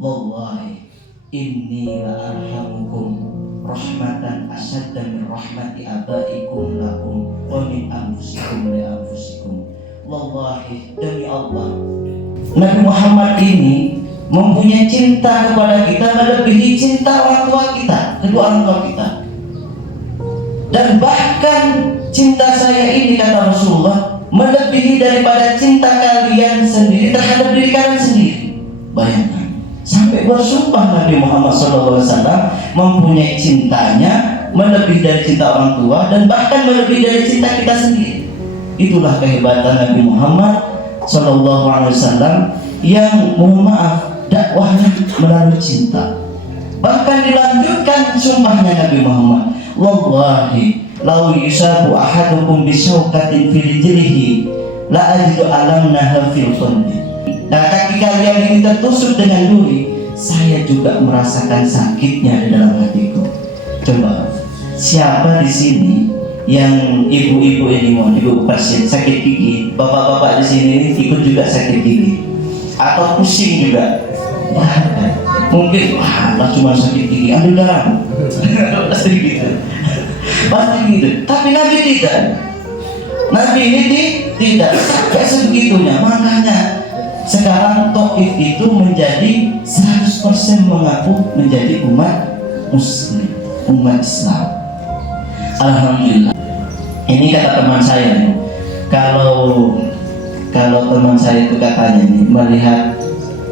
Wallahi inni la arhamukum rahmatan asadda min rahmati abaikum lakum wa min anfusikum li anfusikum. Wallahi, demi Allah, Nabi Muhammad ini mempunyai cinta kepada kita melebihi cinta orang tua kita, kedua orang tua kita. Dan bahkan cinta saya ini, kata Rasulullah, melebihi daripada cinta kalian sendiri terhadap diri kalian sendiri. Bayangkan, sampai bersumpah Nabi Muhammad SAW mempunyai cintanya melebihi dari cinta orang tua dan bahkan melebihi dari cinta kita sendiri. Itulah kehebatan Nabi Muhammad SAW yang, mohon maaf, dakwahnya melalui cinta. Bahkan dilanjutkan sumpahnya Nabi Muhammad, wallahi lau yusabu ahadukum bisyaukatin fil jilhi la ajidu alamnaha fil qalbi. Nah, kaki kalian ini tertusuk dengan duri, saya juga merasakan sakitnya di dalam hatiku. Coba, siapa di sini yang ibu-ibu ini, mau ibu pasien sakit gigi, bapak-bapak di sini ikut juga sakit gigi atau pusing juga? Mungkin cuma sakit gigi, ambil darah. Pasti gitu. Pasti gitu. Tapi Nabi tidak. Nabi ini tidak sampai sebegitunya. Makanya sekarang Taif itu menjadi 100% mengaku menjadi umat Muslim, umat Islam. Alhamdulillah. Ini kata teman saya nih. Kalau teman saya itu katanya nih, melihat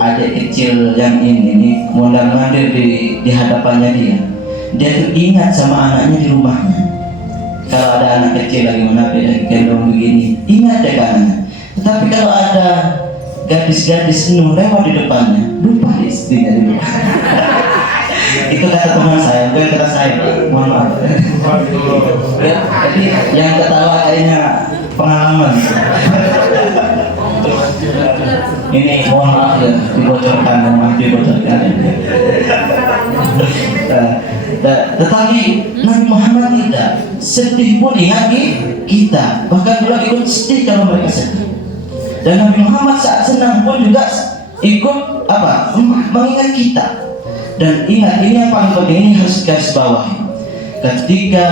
adik kecil yang ini nih mondar-mandir di hadapannya dia tuh ingat sama anaknya di rumahnya. Kalau ada anak kecil lagi menapis gendong begini, ingat deh kanannya. Tetapi kalau ada gadis-gadis lewat di depannya, lupa istrinya di rumah. Itu kata teman saya, bukan kata saya. Mohon maaf. Jadi yang ketawa kayaknya pengalaman. Ini mohon maaf ya, dibocorkan. Tetapi Nabi Muhammad tidak sedih pun ingat kita, bahkan beliau ikut sedih kalau mereka sedih. Dan Nabi Muhammad saat senang pun juga ikut mengingat kita. Dan ingat, ini yang paling penting, ini harus garis bawahi. Ketika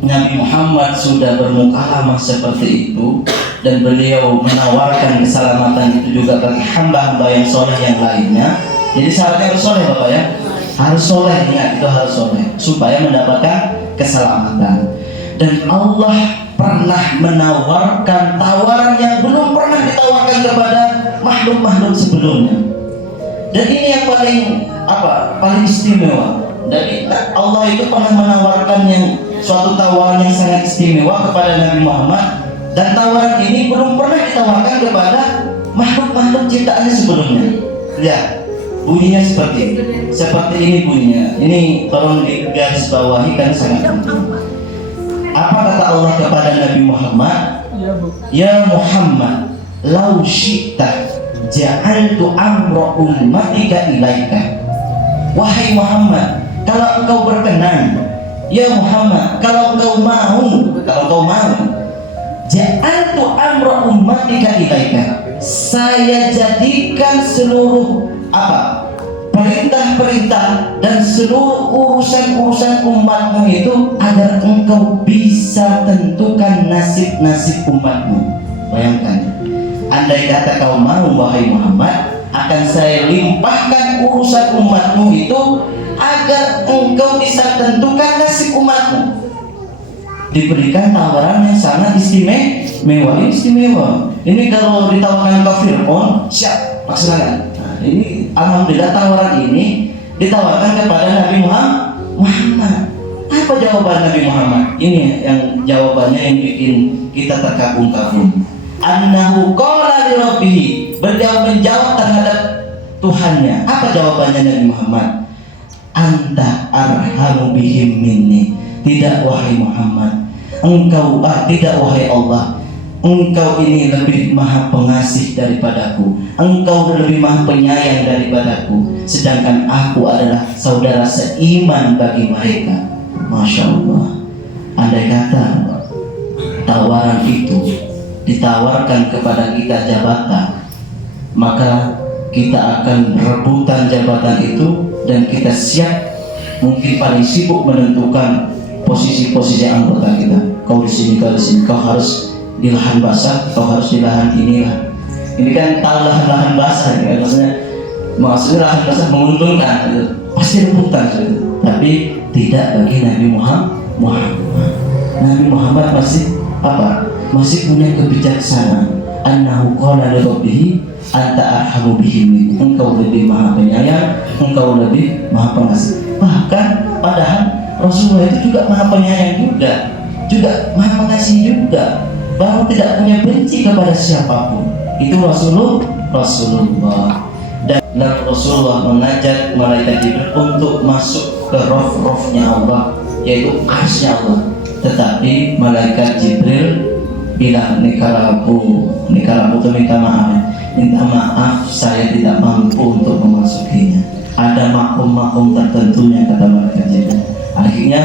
Nabi Muhammad sudah bermukalamah seperti itu dan beliau menawarkan keselamatan itu juga bagi hamba-hamba yang soleh yang lainnya. Jadi syaratnya harus soleh, Bapak ya, harus soleh, ingat itu harus soleh supaya mendapatkan keselamatan. Dan Allah pernah menawarkan tawaran yang belum pernah ditawarkan kepada makhluk-makhluk sebelumnya. Dan ini yang paling istimewa. Jadi Allah itu pernah menawarkan suatu tawaran yang sangat istimewa kepada Nabi Muhammad, dan tawaran ini belum pernah ditawarkan kepada makhluk-makhluk ciptaannya sebelumnya. Lihat, bunyinya seperti ini bunyinya. Ini tolong digaris bawahi kan sangat penting. Apa kata Allah kepada Nabi Muhammad? Ya Muhammad, lau syi'ta ja'altu amra ummatika ilaika. Wahai Muhammad, kalau engkau berkenan, ya Muhammad, kalau engkau mau, ja'altu amra ummatika ilaika, saya jadikan seluruh perintah-perintah dan seluruh urusan-urusan umatmu itu agar engkau bisa tentukan nasib-nasib umatmu. Bayangkan, andai kata kau mau wahai Muhammad, akan saya limpahkan urusan umatmu itu agar engkau bisa tentukan nasib umatmu. Diberikan tawaran yang sangat istimewa. Ini kalau ditawarkan ke Fir'aun, siap, laksanakan. Ini alhamdulillah tawaran ini ditawarkan kepada Nabi Muhammad. Apa jawaban Nabi Muhammad? Ini yang jawabannya yang bikin kita terkagum-kagum. Annahu qala li rabbih, beliau menjawab terhadap Tuhannya. Apa jawabannya Nabi Muhammad? Anta arhamu bihim minni. Tidak wahai Muhammad, tidak wahai Allah, engkau ini lebih maha pengasih daripadaku, engkau lebih maha penyayang daripadaku, sedangkan aku adalah saudara seiman bagi mereka. Masya Allah. Andai kata tawaran itu ditawarkan kepada kita jabatan, maka kita akan rebutan jabatan itu dan kita siap, mungkin paling sibuk menentukan posisi-posisi anggota kita. Kau di sini, kau di sini, kau harus di lahan basah, kau harus di lahan inilah. Ini kan tahu lahan basah ya, maksudnya lahan basah menguntungkan, gitu. Pasti rebutan gitu. Tapi tidak bagi Nabi Muhammad. Nabi Muhammad masih apa? Masih punya kebijaksanaan. Annahu qala li rabbih anta arhamu bihim. Engkau lebih maha penyayang, engkau lebih maha pengasih. Bahkan padahal Rasulullah itu juga maha penyayang juga maha pengasih juga. Bahwa tidak punya benci kepada siapapun. Itu Rasulullah. Dan Rasulullah mengajak malaikat Jibril untuk masuk ke rof-rofnya Allah, yaitu arsy Allah. Tetapi malaikat Jibril bilang, nikarabu itu minta maaf, saya tidak mampu untuk memasukinya. Ada makom-makom tertentunya, kata malaikat Jibril. Akhirnya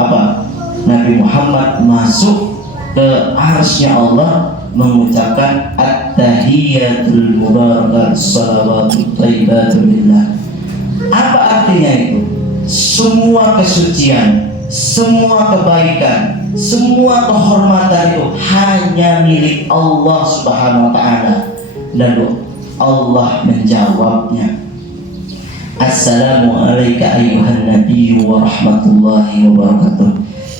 apa? Nabi Muhammad masuk ke arsy Allah mengucapkan at-tahiyatul mubarakatuh shalawatut thayyibatul lillah. Apa artinya itu? Semua kesucian, semua kebaikan, semua kehormatan itu hanya milik Allah Subhanahu wa taala. Lalu Allah menjawabnya, Assalamu alayka ayyuhan nabiyyu wa rahmatullahi wa barakatuh.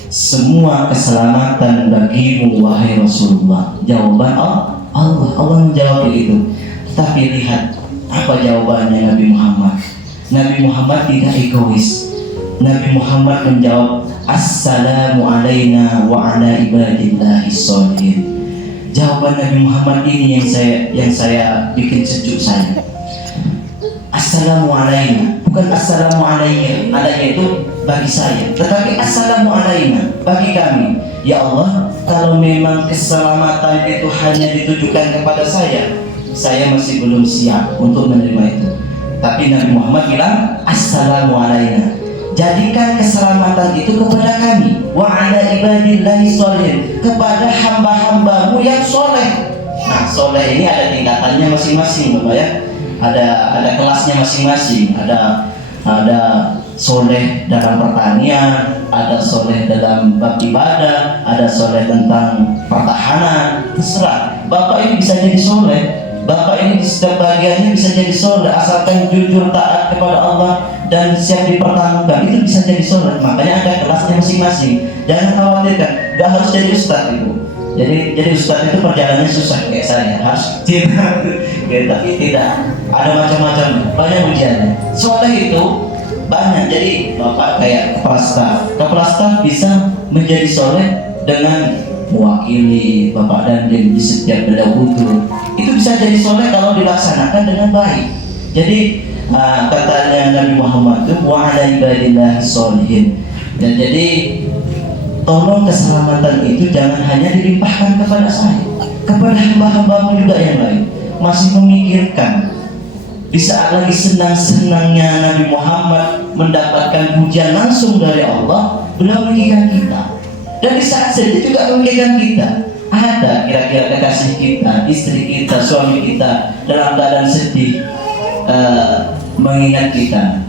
Semua keselamatan bagimu wahai Rasulullah. Jawaban Allah menjawab itu. Tapi lihat apa jawabannya Nabi Muhammad. Nabi Muhammad tidak egois. Nabi Muhammad menjawab, Assalamu alayna wa ala ibadillahi sholihin. Jawaban Nabi Muhammad ini yang saya bikin sejuk saya. Assalamu alayna, bukan assalamu alayya. Alayya itu bagi saya, tetapi assalamu alayna bagi kami. Ya Allah, kalau memang keselamatan itu hanya ditujukan kepada saya masih belum siap untuk menerima itu. Tapi Nabi Muhammad bilang assalamu alayna, jadikan keselamatan itu kepada kami, wa ala ibadillahi sholihin, kepada hamba-hambamu yang soleh. Nah, soleh ini ada tingkatannya masing-masing, Bapak ya. Ada kelasnya masing-masing. Ada soleh dalam pertanian, ada soleh dalam bab ibadah, ada soleh tentang pertahanan. Terserah. Bapak ini bisa jadi soleh. Bapak ini setiap bagiannya bisa jadi soleh, asalkan jujur taat kepada Allah dan siap dipertahankan, itu bisa jadi soleh. Makanya ada kelasnya masing-masing. Jangan khawatirkan, gak harus jadi ustadz itu. Jadi ustadz itu perjalanannya susah kayak saya, harus tidak. Tapi tidak, ada macam-macam, banyak ujiannya. Soleh itu banyak. Jadi bapak kayak kepala staf bisa menjadi soleh dengan mewakili bapak dan di setiap beliau butuh. Itu bisa jadi soleh kalau dilaksanakan dengan baik. Jadi katanya Nabi Muhammad itu wa ala ibadillahi sholihin. Dan jadi tolong keselamatan itu jangan hanya dilimpahkan kepada saya, kepada hamba-hambamu juga yang lain. Masih memikirkan di saat lagi senang-senangnya Nabi Muhammad mendapatkan pujian langsung dari Allah, beliau memikirkan kita. Dan di saat sedih juga memikirkan kita. Ada kira-kira kekasih kita, istri kita, suami kita dalam keadaan sedih mengingat kita.